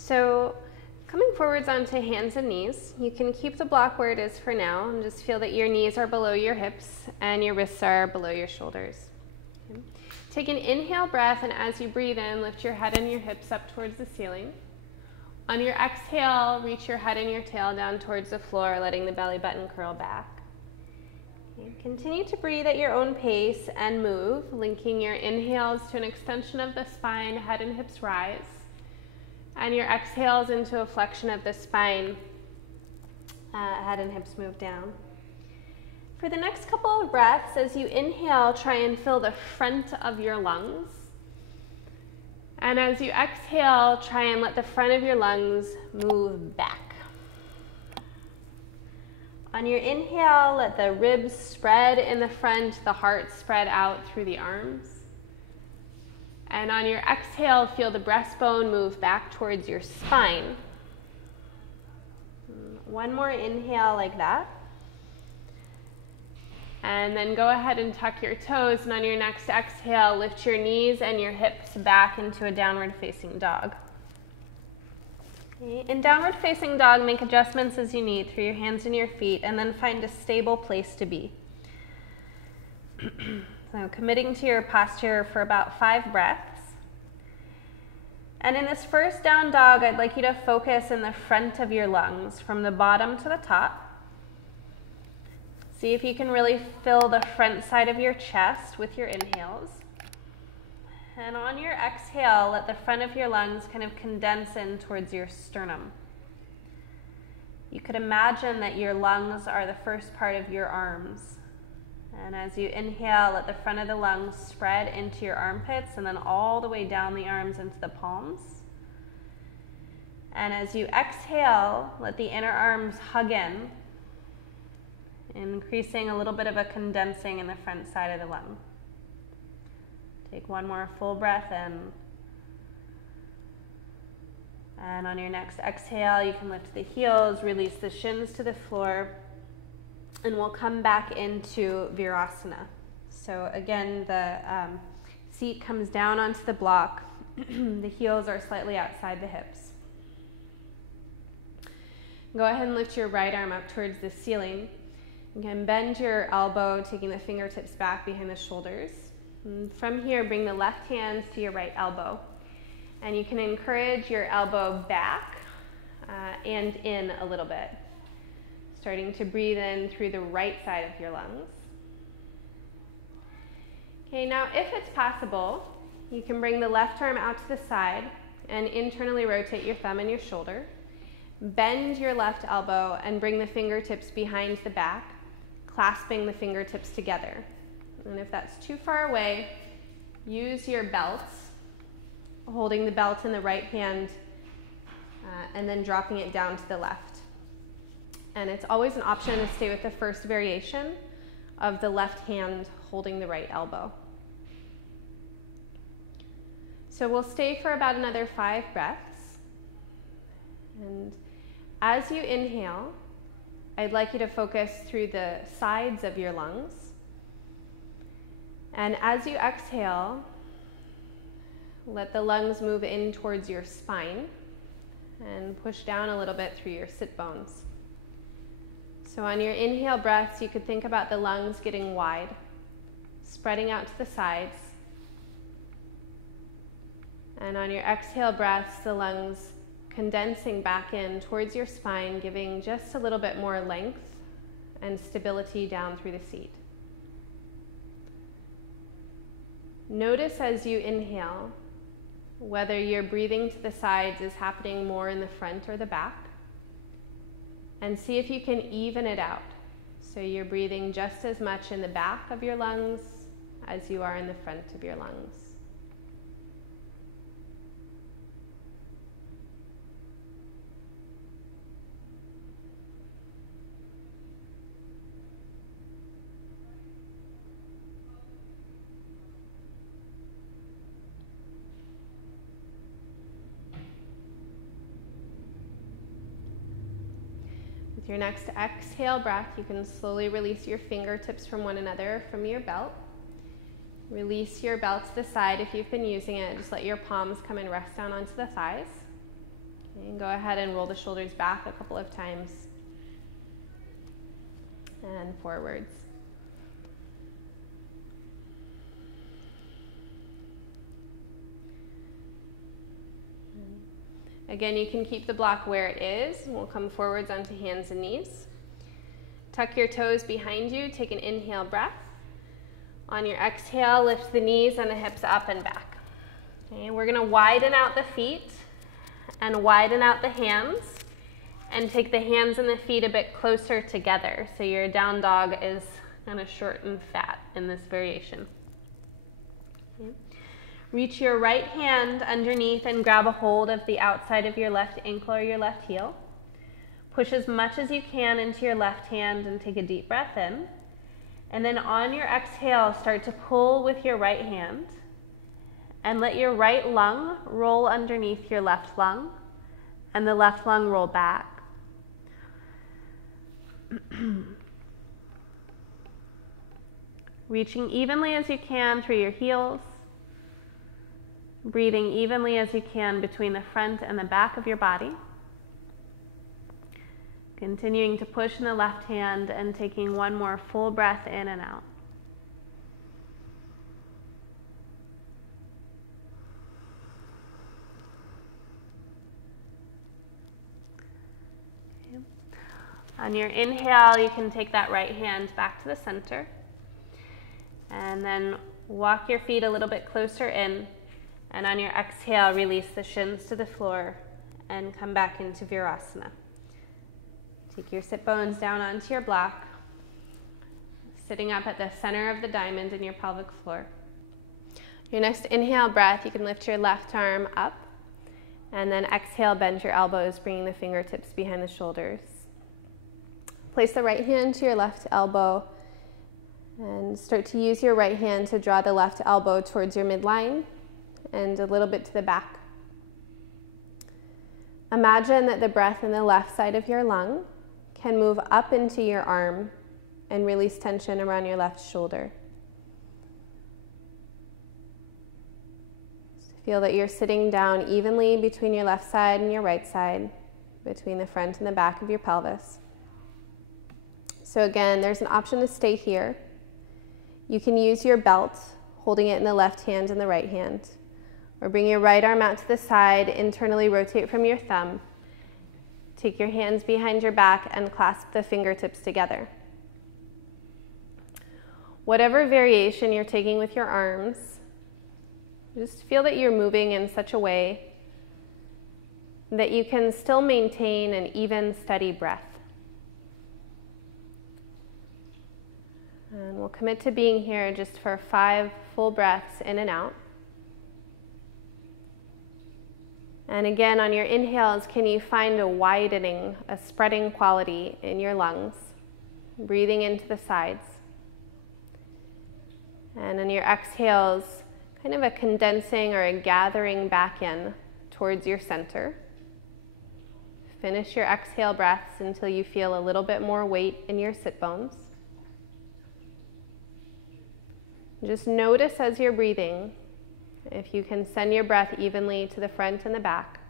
So coming forwards onto hands and knees, you can keep the block where it is for now and just feel that your knees are below your hips and your wrists are below your shoulders. Okay. Take an inhale breath, and as you breathe in, lift your head and your hips up towards the ceiling. On your exhale, reach your head and your tail down towards the floor, letting the belly button curl back. Okay. Continue to breathe at your own pace and move, linking your inhales to an extension of the spine, head and hips rise, and your exhales into a flexion of the spine, head and hips move down. For the next couple of breaths, as you inhale, try and fill the front of your lungs. And as you exhale, try and let the front of your lungs move back. On your inhale, let the ribs spread in the front, the heart spread out through the arms. And on your exhale, feel the breastbone move back towards your spine. One more inhale like that. And then go ahead and tuck your toes, and on your next exhale, lift your knees and your hips back into a downward facing dog. Okay. In downward facing dog, make adjustments as you need through your hands and your feet, and then find a stable place to be. So committing to your posture for about 5 breaths. And in this first down dog, I'd like you to focus in the front of your lungs, from the bottom to the top. See if you can really fill the front side of your chest with your inhales. And on your exhale, let the front of your lungs kind of condense in towards your sternum. You could imagine that your lungs are the first part of your arms. And as you inhale, let the front of the lungs spread into your armpits and then all the way down the arms into the palms. And as you exhale, let the inner arms hug in, increasing a little bit of a condensing in the front side of the lung. Take one more full breath in. And on your next exhale, you can lift the heels, release the shins to the floor, and we'll come back into Virasana. So again, the seat comes down onto the block. The heels are slightly outside the hips. Go ahead and lift your right arm up towards the ceiling. Again, bend your elbow, taking the fingertips back behind the shoulders. And from here, bring the left hand to your right elbow. And you can encourage your elbow back and in a little bit. Starting to breathe in through the right side of your lungs. Okay, now if it's possible, you can bring the left arm out to the side and internally rotate your thumb and your shoulder. Bend your left elbow and bring the fingertips behind the back, clasping the fingertips together. And if that's too far away, use your belts, holding the belt in the right hand and then dropping it down to the left. And it's always an option to stay with the first variation of the left hand holding the right elbow. So we'll stay for about another 5 breaths. And as you inhale, I'd like you to focus through the sides of your lungs. And as you exhale, let the lungs move in towards your spine and push down a little bit through your sit bones. So on your inhale breaths, you could think about the lungs getting wide, spreading out to the sides. And on your exhale breaths, the lungs condensing back in towards your spine, giving just a little bit more length and stability down through the seat. Notice as you inhale whether your breathing to the sides is happening more in the front or the back, and see if you can even it out. So you're breathing just as much in the back of your lungs as you are in the front of your lungs. With your next exhale breath, you can slowly release your fingertips from one another from your belt. Release your belt to the side if you've been using it. Just let your palms come and rest down onto the thighs. Okay, and go ahead and roll the shoulders back a couple of times and forwards. Again, you can keep the block where it is. We'll come forwards onto hands and knees. Tuck your toes behind you. Take an inhale breath. On your exhale, lift the knees and the hips up and back. Okay, we're going to widen out the feet and widen out the hands and take the hands and the feet a bit closer together. So your down dog is kind of short and fat in this variation. Okay. Reach your right hand underneath and grab a hold of the outside of your left ankle or your left heel. Push as much as you can into your left hand and take a deep breath in. And then on your exhale, start to pull with your right hand and let your right lung roll underneath your left lung and the left lung roll back. Reaching evenly as you can through your heels. Breathing evenly as you can between the front and the back of your body. Continuing to push in the left hand and taking one more full breath in and out. Okay. On your inhale, you can take that right hand back to the center. And then walk your feet a little bit closer in. And on your exhale, release the shins to the floor and come back into Virasana. Take your sit bones down onto your block, sitting up at the center of the diamond in your pelvic floor. Your next inhale breath, you can lift your left arm up, and then exhale, bend your elbows, bringing the fingertips behind the shoulders. Place the right hand to your left elbow, and start to use your right hand to draw the left elbow towards your midline, and a little bit to the back. Imagine that the breath in the left side of your lung can move up into your arm and release tension around your left shoulder. So feel that you're sitting down evenly between your left side and your right side, between the front and the back of your pelvis. So again, there's an option to stay here. You can use your belt, holding it in the left hand and the right hand. Or bring your right arm out to the side, internally rotate from your thumb. Take your hands behind your back and clasp the fingertips together. Whatever variation you're taking with your arms, just feel that you're moving in such a way that you can still maintain an even, steady breath. And we'll commit to being here just for 5 full breaths in and out. And again, on your inhales, can you find a widening, a spreading quality in your lungs? Breathing into the sides. And on your exhales, kind of a condensing or a gathering back in towards your center. Finish your exhale breaths until you feel a little bit more weight in your sit bones. Just notice as you're breathing if you can send your breath evenly to the front and the back,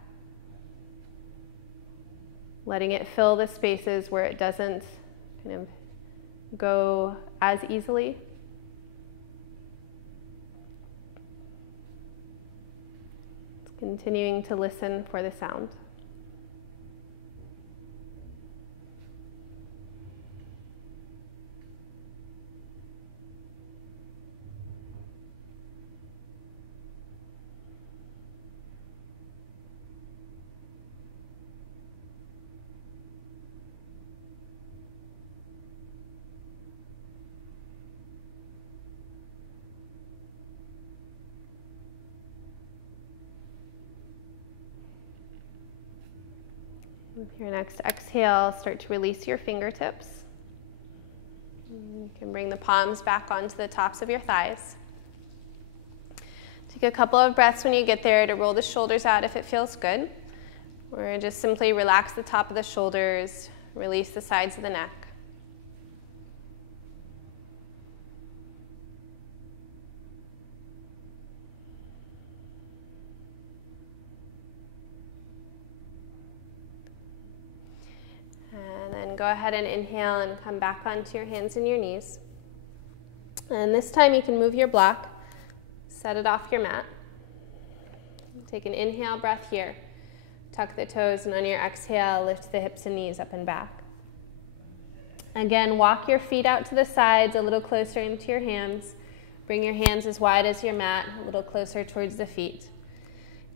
letting it fill the spaces where it doesn't kind of go as easily. Continuing to listen for the sound. With your next exhale, start to release your fingertips. You can bring the palms back onto the tops of your thighs. Take a couple of breaths when you get there to roll the shoulders out if it feels good. Or just simply relax the top of the shoulders, release the sides of the neck. go ahead and inhale and come back onto your hands and your knees. And this time you can move your block, set it off your mat. Take an inhale breath here. Tuck the toes, and on your exhale, lift the hips and knees up and back. Again, walk your feet out to the sides, a little closer into your hands. Bring your hands as wide as your mat, a little closer towards the feet.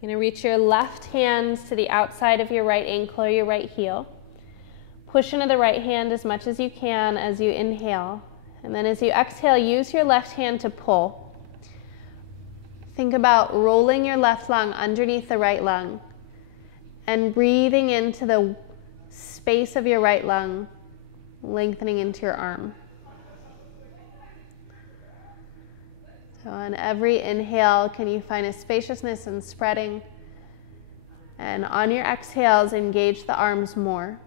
You're going to reach your left hand to the outside of your right ankle or your right heel. Push into the right hand as much as you can as you inhale. And then as you exhale, use your left hand to pull. Think about rolling your left lung underneath the right lung and breathing into the space of your right lung, lengthening into your arm. So on every inhale, can you find a spaciousness and spreading? And on your exhales, engage the arms more.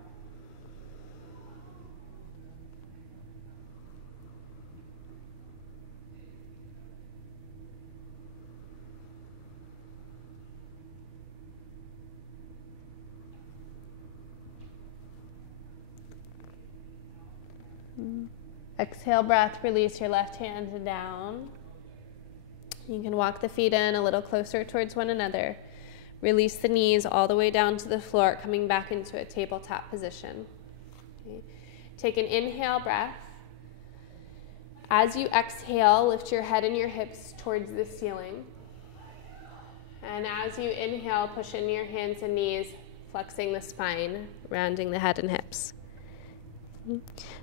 Exhale breath, release your left hand down. You can walk the feet in a little closer towards one another. Release the knees all the way down to the floor, coming back into a tabletop position. Okay. Take an inhale breath. As you exhale, lift your head and your hips towards the ceiling. And as you inhale, push into your hands and knees, flexing the spine, rounding the head and hips.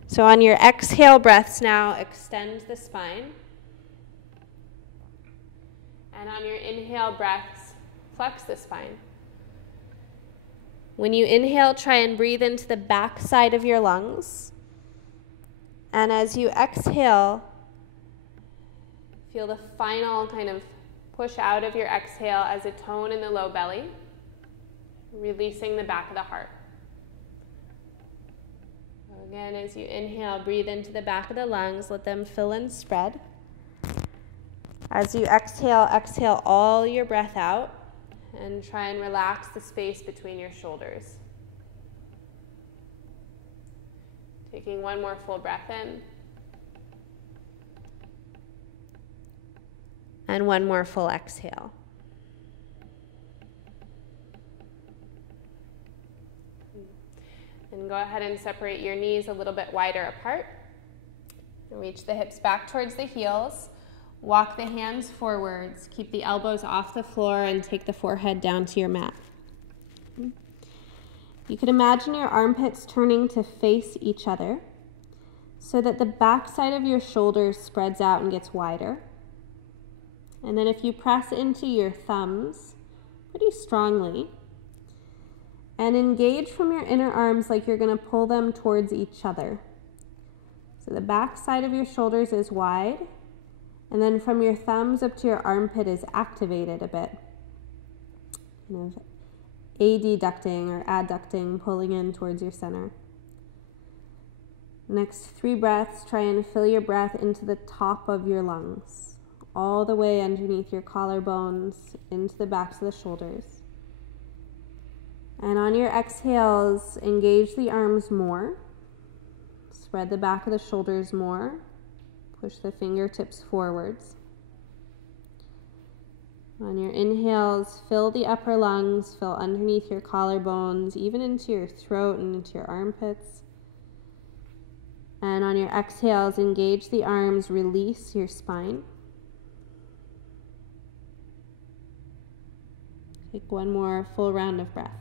So on your exhale breaths now, extend the spine. And on your inhale breaths, flex the spine. When you inhale, try and breathe into the back side of your lungs. And as you exhale, feel the final kind of push out of your exhale as a tone in the low belly, releasing the back of the heart. Again, as you inhale, breathe into the back of the lungs, let them fill and spread. As you exhale, exhale all your breath out and try and relax the space between your shoulders. Taking one more full breath in. And one more full exhale. And go ahead and separate your knees a little bit wider apart. And reach the hips back towards the heels. Walk the hands forwards. Keep the elbows off the floor and take the forehead down to your mat. You can imagine your armpits turning to face each other so that the back side of your shoulders spreads out and gets wider. And then if you press into your thumbs pretty strongly, and engage from your inner arms like you're going to pull them towards each other. So the back side of your shoulders is wide, and then from your thumbs up to your armpit is activated a bit. Kind of adducting or adducting, pulling in towards your center. Next 3 breaths, try and fill your breath into the top of your lungs, all the way underneath your collarbones, into the backs of the shoulders. And on your exhales, engage the arms more. Spread the back of the shoulders more. Push the fingertips forwards. On your inhales, fill the upper lungs, fill underneath your collarbones, even into your throat and into your armpits. And on your exhales, engage the arms, release your spine. Take one more full round of breath.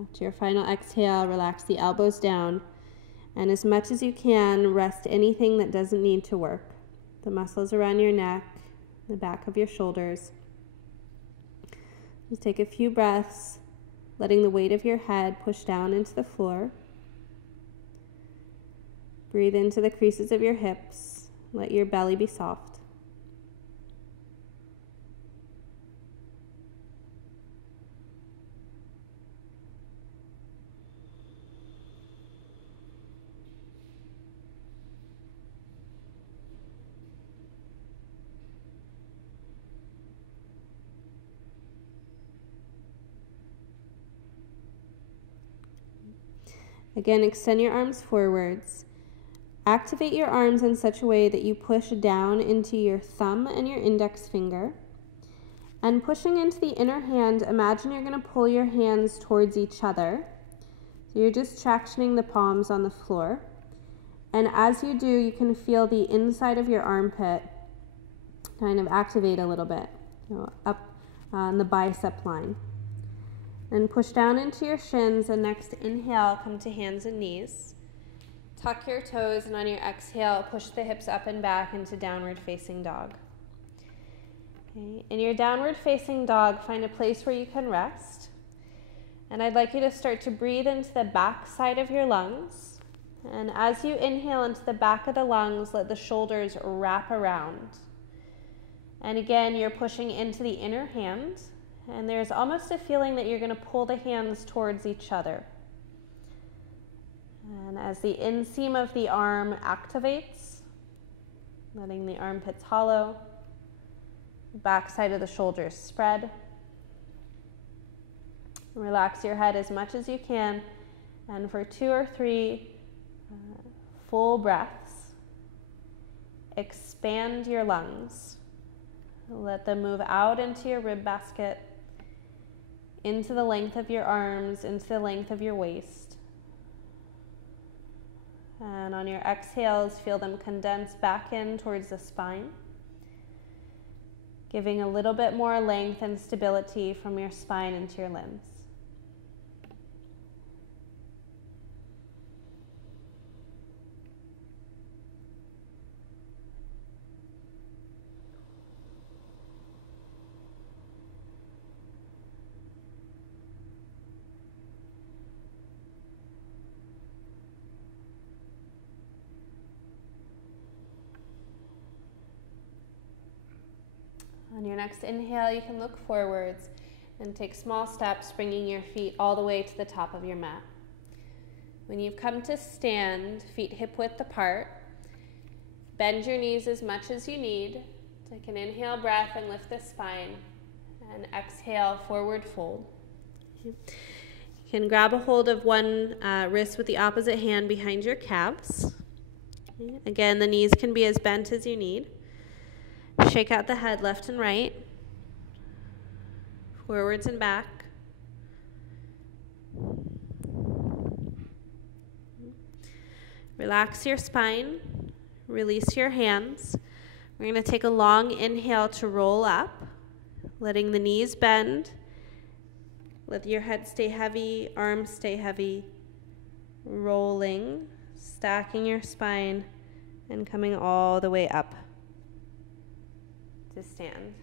After your final exhale, relax the elbows down, and as much as you can, rest anything that doesn't need to work. The muscles around your neck, the back of your shoulders. Just take a few breaths, letting the weight of your head push down into the floor. Breathe into the creases of your hips. Let your belly be soft. Again, extend your arms forwards. Activate your arms in such a way that you push down into your thumb and your index finger. And pushing into the inner hand, imagine you're going to pull your hands towards each other. So you're just tractioning the palms on the floor. And as you do, you can feel the inside of your armpit kind of activate a little bit, up on the bicep line. Then push down into your shins, and next inhale, come to hands and knees. Tuck your toes, and on your exhale, push the hips up and back into downward facing dog. Okay. In your downward facing dog, find a place where you can rest. And I'd like you to start to breathe into the back side of your lungs. And as you inhale into the back of the lungs, let the shoulders wrap around. And again, you're pushing into the inner hand. And there's almost a feeling that you're going to pull the hands towards each other. And as the inseam of the arm activates, letting the armpits hollow, the back side of the shoulders spread. Relax your head as much as you can. And for 2 or 3 full breaths, expand your lungs. Let them move out into your rib basket, into the length of your arms, into the length of your waist. And on your exhales, feel them condense back in towards the spine, giving a little bit more length and stability from your spine into your limbs. On your next inhale, you can look forwards and take small steps, bringing your feet all the way to the top of your mat. When you've come to stand, feet hip width apart, bend your knees as much as you need. Take an inhale breath and lift the spine, and exhale, forward fold. You can grab a hold of one wrist with the opposite hand behind your calves. Again, the knees can be as bent as you need. Shake out the head left and right, forwards and back. Relax your spine, release your hands. We're going to take a long inhale to roll up, letting the knees bend. Let your head stay heavy, arms stay heavy. Rolling, stacking your spine, and coming all the way up to stand.